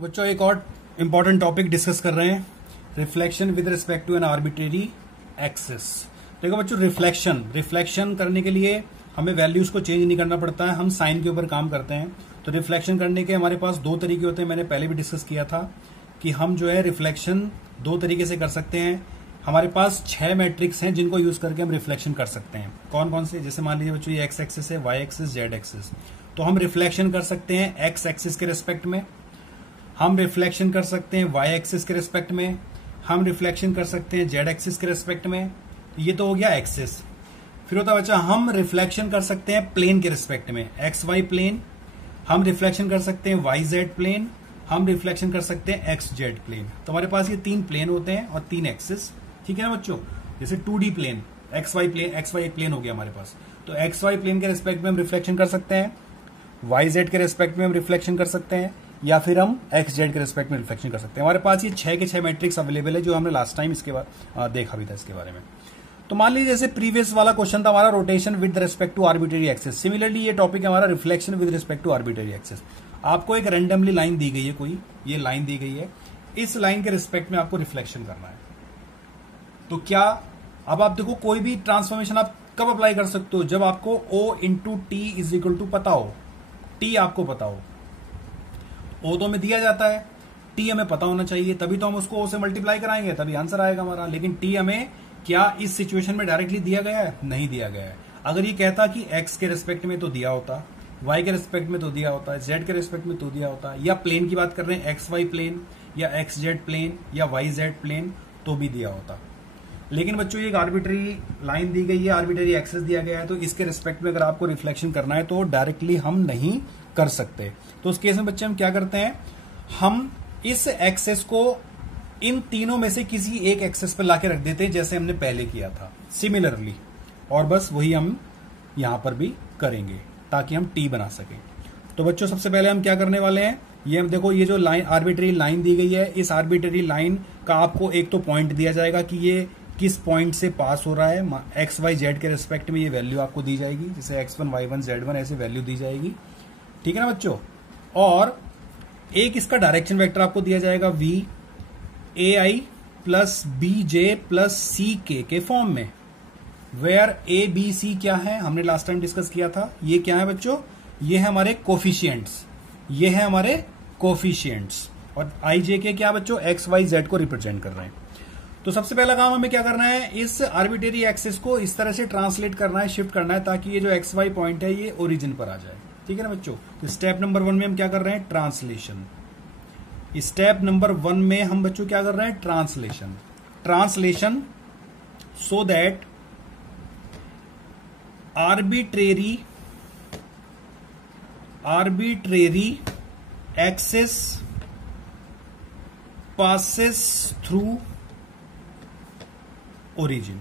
तो बच्चों एक और इम्पॉर्टेंट टॉपिक डिस्कस कर रहे हैं, reflection with respect to an arbitrary axis. देखो बच्चों, रिफ्लेक्शन करने के लिए हमें वैल्यूज को चेंज नहीं करना पड़ता है, हम साइन के ऊपर काम करते हैं। तो रिफ्लेक्शन करने के हमारे पास दो तरीके होते हैं, मैंने पहले भी डिस्कस किया था कि हम जो है रिफ्लेक्शन दो तरीके से कर सकते हैं। हमारे पास 6 मैट्रिक्स हैं जिनको यूज करके हम रिफ्लेक्शन कर सकते हैं। कौन कौन से? जैसे मान लीजिए बच्चों ये एक्स एक्सिस है, वाई एक्सिस, जेड एक्सिस। तो हम रिफ्लेक्शन कर सकते हैं एक्स एक्सिस के रिस्पेक्ट में, हम रिफ्लेक्शन कर सकते हैं वाई एक्सिस के रिस्पेक्ट में, हम रिफ्लेक्शन कर सकते हैं जेड एक्सिस के रिस्पेक्ट में। ये तो हो गया एक्सिस। फिर होता है बच्चा, हम रिफ्लेक्शन कर सकते हैं प्लेन के रिस्पेक्ट में, एक्स वाई प्लेन, हम रिफ्लेक्शन कर सकते हैं वाई जेड प्लेन, हम रिफ्लेक्शन कर सकते हैं एक्स जेड प्लेन। तो हमारे पास ये 3 प्लेन होते हैं और 3 एक्सिस, ठीक है ना बच्चों। जैसे 2D प्लेन, एक्स वाई एक प्लेन हो गया हमारे पास, तो एक्स वाई प्लेन के रिस्पेक्ट में हम रिफ्लेक्शन कर सकते हैं, वाई जेड के रिस्पेक्ट में हम रिफ्लेक्शन कर सकते हैं, या फिर हम एक्स जेड के रिस्पेक्ट में रिफ्लेक्शन कर सकते हैं। हमारे पास ये 6 के 6 मैट्रिक्स अवेलेबल है, जो हमने लास्ट टाइम इसके बाद देखा भी था इसके बारे में। तो मान लीजिए जैसे प्रीवियस वाला क्वेश्चन था हमारा rotation with respect to arbitrary axis, similarly ये टॉपिक है हमारा reflection with respect to arbitrary axis. आपको एक रैंडमली लाइन दी गई है, कोई ये लाइन दी गई है, इस लाइन के रिस्पेक्ट में आपको रिफ्लेक्शन करना है। तो क्या, अब आप देखो कोई भी ट्रांसफॉर्मेशन आप कब अप्लाई कर सकते हो? जब आपको O into T is equal to पता हो, टी आपको पता हो। O तो हमें दिया जाता है, टी हमें पता होना चाहिए, तभी तो हम उसको O से मल्टीप्लाई कराएंगे, तभी आंसर आएगा हमारा। लेकिन टी हमें क्या इस सिचुएशन में डायरेक्टली दिया गया है? नहीं दिया गया है। अगर ये कहता कि एक्स के रिस्पेक्ट में तो दिया होता, वाई के रिस्पेक्ट में तो दिया होता, जेड के रिस्पेक्ट में तो दिया होता, या प्लेन की बात कर रहे हैं एक्स वाई प्लेन या एक्स जेड प्लेन या वाई जेड प्लेन, तो भी दिया होता। लेकिन बच्चों ये एक आर्बिट्रेरी लाइन दी गई है, आर्बिट्रेरी एक्सिस दिया गया है, तो इसके रिस्पेक्ट में अगर आपको रिफ्लेक्शन करना है तो डायरेक्टली हम नहीं कर सकते। तो उस केस में बच्चे हम क्या करते हैं, हम इस एक्सेस को इन तीनों में से किसी एक एक्सेस पर लाके रख देते हैं, जैसे हमने पहले किया था सिमिलरली, और बस वही हम यहां पर भी करेंगे ताकि हम टी बना सकें। तो बच्चों सबसे पहले हम क्या करने वाले हैं, ये देखो, ये जो लाइन आर्बिट्रेरी लाइन दी गई है, इस आर्बिट्रेरी लाइन का आपको एक तो पॉइंट दिया जाएगा कि ये किस पॉइंट से पास हो रहा है। एक्स वाई जेड के रिस्पेक्ट में ये वैल्यू आपको दी जाएगी, जैसे x1 y1 z1 ऐसे वैल्यू दी जाएगी, ठीक है ना बच्चों। और एक इसका डायरेक्शन वेक्टर आपको दिया जाएगा v ai plus B J plus C के फॉर्म में, वेयर ए बी सी क्या है, हमने लास्ट टाइम डिस्कस किया था। ये क्या है बच्चों? ये है हमारे कोफिशियंट्स, ये है हमारे कोफिशियंट्स, और आई जे के क्या बच्चों? एक्स वाई जेड को रिप्रेजेंट कर रहे हैं। तो सबसे पहला काम हमें क्या करना है, इस आर्बिट्रेरी एक्सिस को इस तरह से ट्रांसलेट करना है, शिफ्ट करना है, ताकि ये जो एक्स वाई पॉइंट है ये ओरिजिन पर आ जाए, ठीक है ना बच्चों। तो स्टेप नंबर 1 में हम क्या कर रहे हैं, ट्रांसलेशन। स्टेप नंबर 1 में हम बच्चों क्या कर रहे हैं, translation so that arbitrary axis passes through origin.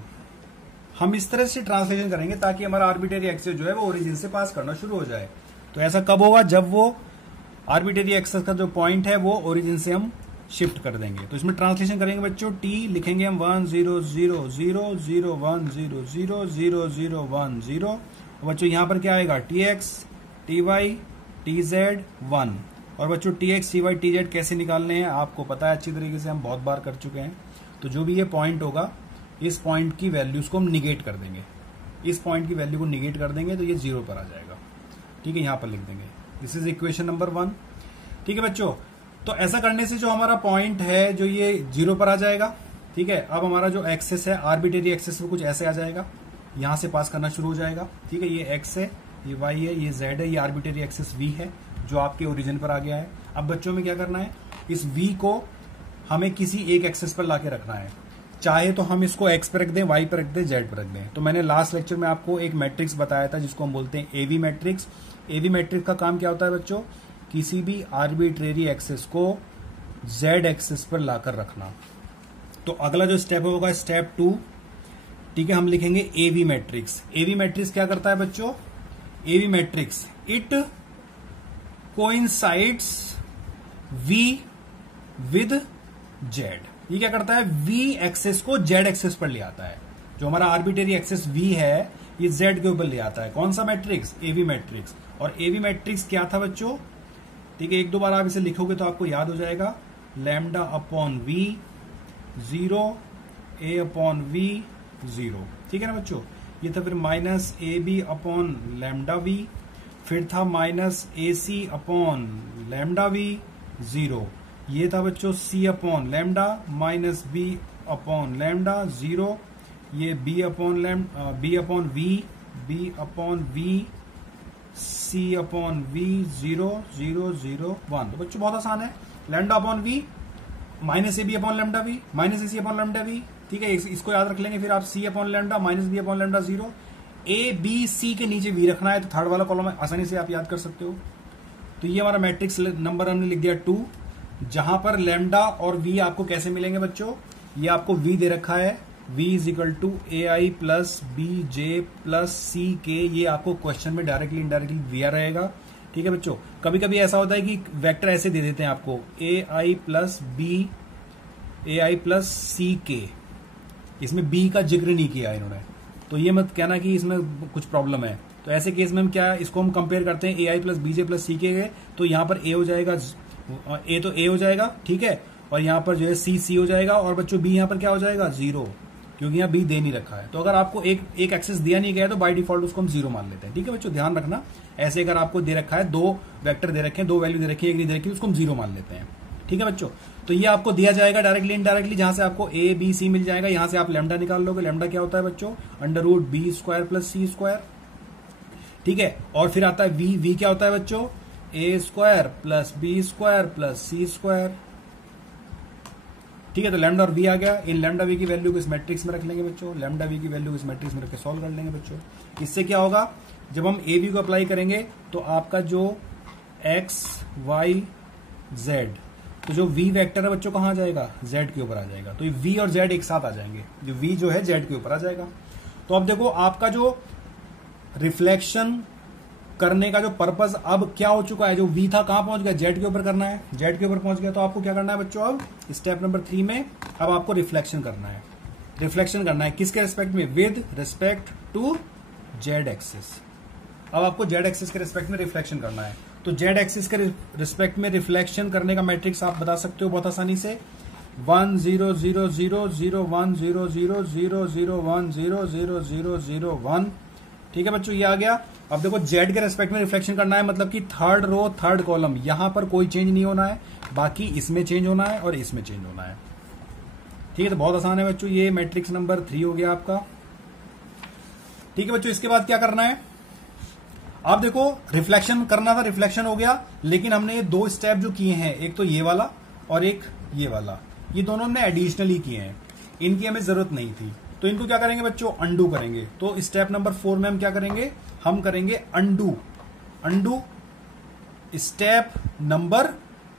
हम इस तरह से ट्रांसलेशन करेंगे ताकि हमारा आर्बिट्रेरी एक्सिस जो है वो ओरिजिन से पास करना शुरू हो जाए। तो ऐसा कब होगा? जब वो आर्बिट्रेरी एक्सिस का जो पॉइंट है वो ओरिजिन से हम शिफ्ट कर देंगे। तो इसमें ट्रांसलेशन करेंगे बच्चों, टी लिखेंगे हम 1 0 0 0 0 1 0 0 0 0 1 0। बच्चों यहां पर क्या आएगा, T X T Y T Z 1। और बच्चों T X T Y T Z कैसे निकालने हैं आपको पता है अच्छी तरीके से, हम बहुत बार कर चुके हैं। तो जो भी ये पॉइंट होगा, इस पॉइंट की वैल्यूज को हम निगेट कर देंगे, इस पॉइंट की वैल्यू को निगेट कर देंगे तो ये 0 पर आ जाएगा, ठीक है। यहां पर लिख देंगे, दिस इज इक्वेशन नंबर 1, ठीक है बच्चों। तो ऐसा करने से जो हमारा पॉइंट है जो ये 0 पर आ जाएगा, ठीक है। अब हमारा जो एक्सेस है, आर्बिट्रेरी एक्सेस वो कुछ ऐसे आ जाएगा, यहां से पास करना शुरू हो जाएगा, ठीक है। ये एक्स है, ये वाई है, ये जेड है, ये आर्बिट्रेरी एक्सेस वी है जो आपके ओरिजिन पर आ गया है। अब बच्चों में क्या करना है, इस वी को हमें किसी एक एक्सेस पर लाके रखना है, चाहे तो हम इसको एक्स पर रख दें, वाई पर रख दें, जेड पर रख दें। तो मैंने लास्ट लेक्चर में आपको एक मैट्रिक्स बताया था जिसको हम बोलते हैं एवी मैट्रिक्स। एवी मैट्रिक्स का काम क्या होता है बच्चों, किसी भी आर्बिट्रेरी एक्सेस को जेड एक्सेस पर लाकर रखना। तो अगला जो स्टेप होगा स्टेप 2, ठीक है, हम लिखेंगे एवी मैट्रिक्स। एवी मैट्रिक्स क्या करता है बच्चों, AV matrix it coincides V with Z. ये क्या करता है, वी एक्सेस को जेड एक्सेस पर ले आता है। जो हमारा आर्बिट्रेरी एक्सेस वी है ये जेड के ऊपर ले आता है। कौन सा मैट्रिक्स, एवी मैट्रिक्स। और एवी मैट्रिक्स क्या था बच्चों, ठीक है, एक दो बार आप इसे लिखोगे तो आपको याद हो जाएगा, lambda upon V 0, A upon V 0, ठीक है ना बच्चों। ये था फिर minus A B upon lambda V, फिर था minus A C upon lambda V 0, ये था बच्चों C upon lambda minus B upon lambda 0, ये B upon V, B upon V, C upon V 0 0 0 1। तो बच्चों बहुत आसान है, lambda upon V minus A B upon lambda V minus A C upon lambda V, ठीक है, इसको याद रख लेंगे। फिर आप C upon lambda minus B upon lambda 0, A B C के नीचे वी रखना है, तो थर्ड वाला कॉलम आसानी से आप याद कर सकते हो। तो ये हमारा मैट्रिक्स नंबर हमने लिख दिया 2, जहां पर लैम्डा और वी आपको कैसे मिलेंगे बच्चों, ये आपको वी दे रखा है, v is equal to A I plus B J plus C के, ये आपको क्वेश्चन में डायरेक्टली इनडायरेक्टली दिया रहेगा, ठीक है बच्चों। कभी कभी ऐसा होता है कि वेक्टर ऐसे दे देते हैं आपको, ए I plus B, A I plus C के, इसमें बी का जिक्र नहीं किया इन्होंने, तो ये मत कहना कि इसमें कुछ प्रॉब्लम है। तो ऐसे केस में हम क्या, इसको हम कंपेयर करते हैं ए I plus B J plus C के, तो यहां पर ए हो जाएगा, ए तो ए हो जाएगा, ठीक है, और यहां पर जो है सी हो जाएगा, और बच्चों बी यहां पर क्या हो जाएगा 0, क्योंकि यहाँ बी दे नहीं रखा है। तो अगर आपको एक एक्सेस दिया नहीं गया है तो बाय डिफॉल्ट उसको हम 0 मान लेते हैं, ठीक है बच्चों, ध्यान रखना। ऐसे अगर आपको दे रखा है, 2 वेक्टर दे रखे हैं, 2 वैल्यू दे रखी है, एक नहीं दे रखी, उसको हम 0 मान लेते हैं, ठीक है बच्चों। तो ये आपको दिया जाएगा डायरेक्टली इनडायरेक्टली, जहां से आपको ए बी सी मिल जाएगा, यहां से आप लैम्डा निकाल लोगे। लैम्डा क्या होता है बच्चों, under root B square plus C square, ठीक है। और फिर आता है वी क्या होता है बच्चों, A square plus B square plus C square, ठीक है। तो लैम्डा और वी आ गया, इन लैम्डा वी की वैल्यू को इस मैट्रिक्स में रख लेंगे बच्चों, लैम्डा वी की वैल्यू को इस मैट्रिक्स में रख के सॉल्व कर लेंगे बच्चों। इससे क्या होगा, जब हम ए बी को अप्लाई करेंगे तो आपका जो एक्स वाई जेड, तो जो वी वेक्टर है बच्चों कहां आ जाएगा, जेड के ऊपर आ जाएगा। तो ये वी और जेड एक साथ आ जाएंगे, जो वी जो है जेड के ऊपर आ जाएगा। तो अब देखो आपका जो रिफ्लेक्शन करने का जो पर्पज अब क्या हो चुका है, जो वी था कहां पहुंच गया, जेड के ऊपर करना है, जेड के ऊपर पहुंच गया। तो आपको क्या करना है बच्चों, अब स्टेप नंबर 3 में अब आपको रिफ्लेक्शन करना है। रिफ्लेक्शन करना है किसके रिस्पेक्ट में, with respect to Z axis. अब आपको जेड एक्सिस के रिस्पेक्ट में रिफ्लेक्शन करना है। तो जेड एक्सिस के रिस्पेक्ट में रिफ्लेक्शन करने का मैट्रिक्स आप बता सकते हो बहुत आसानी से, 1 0 0 0 0 1 0 0 0 0 1 0 0 0 0 1, ठीक है बच्चों, ये आ गया। अब देखो जेड के रेस्पेक्ट में रिफ्लेक्शन करना है, मतलब कि थर्ड रो थर्ड कॉलम, यहां पर कोई चेंज नहीं होना है, बाकी इसमें चेंज होना है और इसमें चेंज होना है, ठीक है। तो बहुत आसान है बच्चों, ये मैट्रिक्स नंबर 3 हो गया आपका, ठीक है बच्चों। इसके बाद क्या करना है, आप देखो रिफ्लेक्शन करना था, रिफ्लेक्शन हो गया, लेकिन हमने ये 2 स्टेप जो किए हैं, एक तो ये वाला और एक ये वाला, ये दोनों हमने एडिशनली किए हैं, इनकी हमें जरूरत नहीं थी। तो इनको क्या करेंगे बच्चों, अंडू करेंगे। तो स्टेप नंबर 4 में हम क्या करेंगे, हम करेंगे अंडू स्टेप नंबर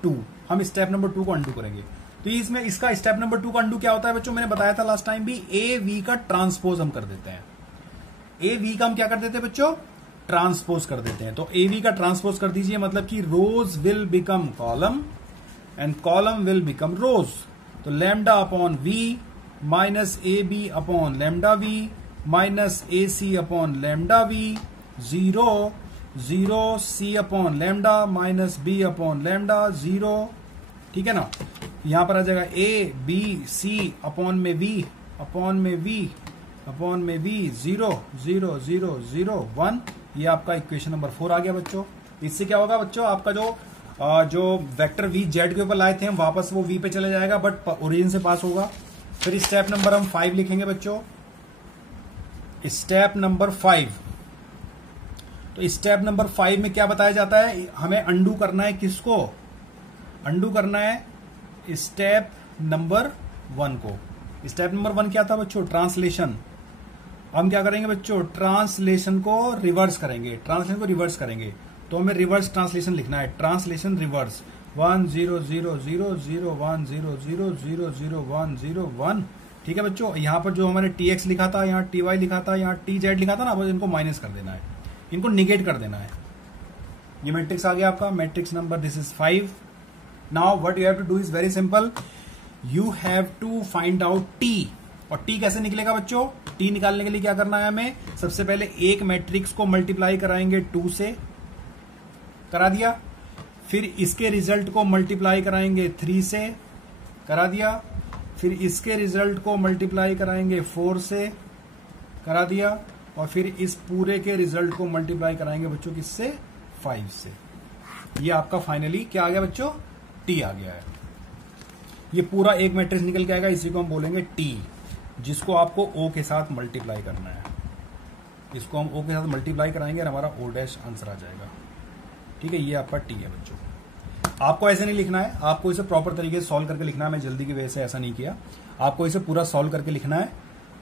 2, हम स्टेप नंबर 2 को अंडू करेंगे। तो इसमें इसका स्टेप नंबर 2 का अंडू क्या होता है बच्चों, मैंने बताया था लास्ट टाइम भी, ए वी का ट्रांसपोज हम कर देते हैं। ए वी का हम क्या कर देते हैं बच्चों, ट्रांसपोज कर देते हैं। तो ए वी का ट्रांसपोज कर दीजिए, मतलब कि rows will become column and column will become rows. तो lambda upon V minus A B upon lambda V minus A C upon lambda V 0 0 C upon lambda minus B upon lambda 0, ठीक है ना। यहां पर आ जाएगा A B C upon में V upon में वी अपॉन में वी 0 0 0 0 1, ये आपका इक्वेशन नंबर 4 आ गया बच्चों। इससे क्या होगा बच्चों, आपका जो वेक्टर वी जेड के ऊपर लाए थे हम, वापस वो वी पे चले जाएगा, बट ओरिजिन से पास होगा। फिर स्टेप नंबर हम 5 लिखेंगे बच्चों, स्टेप नंबर 5। तो स्टेप नंबर 5 में क्या बताया जाता है, हमें अंडू करना है, किसको अंडू करना है, स्टेप नंबर 1 को। स्टेप नंबर 1 क्या था बच्चों, ट्रांसलेशन। हम क्या करेंगे बच्चों, ट्रांसलेशन को रिवर्स करेंगे, ट्रांसलेशन को रिवर्स करेंगे। तो हमें रिवर्स ट्रांसलेशन लिखना है, ट्रांसलेशन रिवर्स 1 0 0 0 0 1 0 0 0 0 1 0 1, ठीक है बच्चों। यहां पर जो हमारे TX लिखा था, यहाँ TY लिखा था, यहाँ TZ लिखा था ना, वो इनको माइनस कर देना है, इनको निगेट कर देना है। ये मैट्रिक्स आ गया आपका, matrix number this is 5। Now what you have to do is very simple, you have to find out T। और T कैसे निकलेगा बच्चों, T निकालने के लिए क्या करना है हमें, सबसे पहले एक मैट्रिक्स को मल्टीप्लाई कराएंगे 2 से, करा दिया। फिर इसके रिजल्ट को मल्टीप्लाई कराएंगे 3 से, करा दिया। फिर इसके रिजल्ट को मल्टीप्लाई कराएंगे 4 से, करा दिया। और फिर इस पूरे के रिजल्ट को मल्टीप्लाई कराएंगे बच्चों किससे, 5 से। ये आपका फाइनली क्या आ गया बच्चों, टी आ गया है। ये पूरा एक मैट्रिक्स निकल के आएगा, इसी को हम बोलेंगे टी, जिसको आपको ओ के साथ मल्टीप्लाई करना है। इसको हम ओ के साथ मल्टीप्लाई कराएंगे और हमारा ओ डैश आंसर आ जाएगा। ठीक है, ये आपका टी है बच्चों। आपको ऐसे नहीं लिखना है, आपको इसे प्रॉपर तरीके से सॉल्व करके लिखना है। मैं जल्दी की वजह से ऐसा नहीं किया, आपको इसे पूरा सॉल्व करके लिखना है।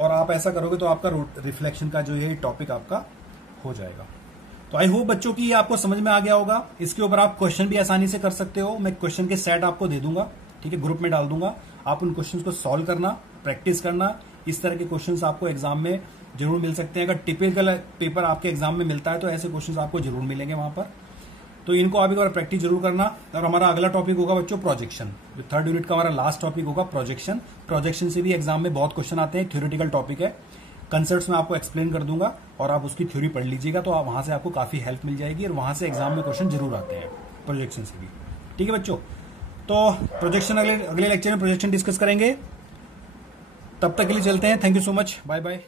और आप ऐसा करोगे तो आपका रिफ्लेक्शन का जो है टॉपिक आपका हो जाएगा। तो आई होप बच्चों की ये आपको समझ में आ गया होगा। इसके ऊपर आप क्वेश्चन भी आसानी से कर सकते हो। मैं क्वेश्चन के सेट आपको दे दूंगा, ठीक है, ग्रुप में डाल दूंगा। आप उन क्वेश्चंस को सॉल्व करना, प्रैक्टिस करना। इस तरह के क्वेश्चंस आपको एग्जाम में जरूर मिल सकते हैं। अगर टिपिकल पेपर आपके एग्जाम में मिलता है तो ऐसे क्वेश्चंस आपको जरूर मिलेंगे वहां पर। तो इनको आप एक बार प्रैक्टिस जरूर करना। और हमारा अगला टॉपिक होगा बच्चों प्रोजेक्शन। जो 3rd यूनिट का हमारा लास्ट टॉपिक होगा प्रोजेक्शन। प्रोजेक्शन से भी एग्जाम में बहुत क्वेश्चन आते हैं, थ्योरेटिकल टॉपिक है। कंसेप्ट्स में आपको एक्सप्लेन कर दूंगा और आप उसकी थ्योरी पढ़ लीजिएगा, तो वहां से आपको काफी हेल्प मिल जाएगी। और वहां से एग्जाम में क्वेश्चन जरूर आते हैं प्रोजेक्शन से भी। ठीक है बच्चों, तो प्रोजेक्शन अगले लेक्चर में प्रोजेक्शन डिस्कस करेंगे। तब तक के लिए चलते हैं। Thank you so much, bye bye.